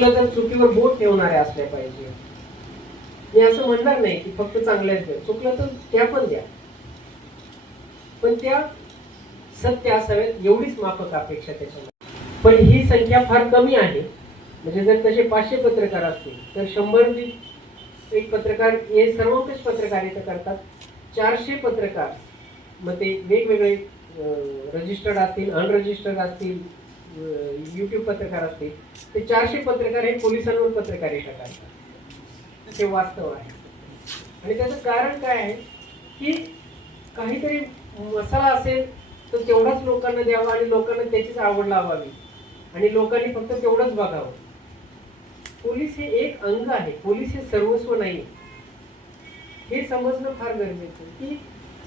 चुकलं तर चुकीवर बोट ठेवणाऱ्या असल्या पाहिजे. मी असं म्हणणार नाही की फक्त चांगल्याच द्या चुकलं तर त्या पण द्या. पण त्या सत्य असाव्यात एवढीच माफक अपेक्षा त्याच्यामध्ये. पण ही संख्या फार कमी आहे. म्हणजे जर तसे पाचशे पत्रकार असतील तर शंभर एक पत्रकार हे सर्वंकष पत्रकारिता करतात. चारशे पत्रकार मग ते वेगवेगळे रजिस्टर्ड असतील अनरजिस्टर्ड असतील यूट्यूब पत्रकार असतील ते चारशे पत्रकार हे पोलिसांवर पत्रकारिता करतात. ते वास्तव आहे. आणि त्याचं कारण काय आहे? की काहीतरी मसाला असेल तर तेवढाच लोकांना द्यावा आणि लोकांना त्याचीच आवड लावावी. आणि लोकांनी फक्त तेवढंच बघावं. पोलीस हे एक अंग आहे. पोलीस हे सर्वस्व नाही हे समजणं फार गरजेचं की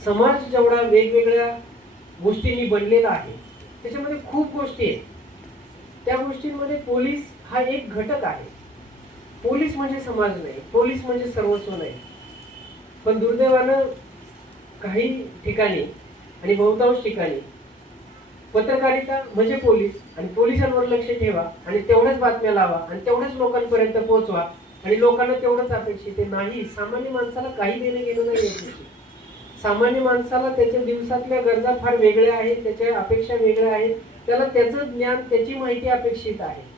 समाज जेवढा वेगवेगळ्या गोष्टींनी बनलेला आहे त्याच्यामध्ये खूप गोष्टी आहेत. त्या गोष्टींमध्ये पोलीस हा एक घटक आहे. पोलीस म्हणजे समाज नाही पोलीस म्हणजे सर्वस्व नाही. पण दुर्दैवानं काही ठिकाणी आणि बहुतांश ठिकाणी पत्रकारिता म्हणजे पोलीस आणि पोलिसांवर लक्ष ठेवा आणि तेवढ्याच बातम्या लावा आणि तेवढ्याच लोकांपर्यंत पोहोचवा आणि लोकांना तेवढंच अपेक्षित आहे. नाही सामान्य माणसाला काही देणं घेणं नाही सामान्य माणसाला त्याच्या दिवसातल्या गरजा फार वेगळ्या आहेत त्याच्या अपेक्षा वेगळ्या आहेत. त्याला त्याचं ज्ञान त्याची माहिती अपेक्षित आहे.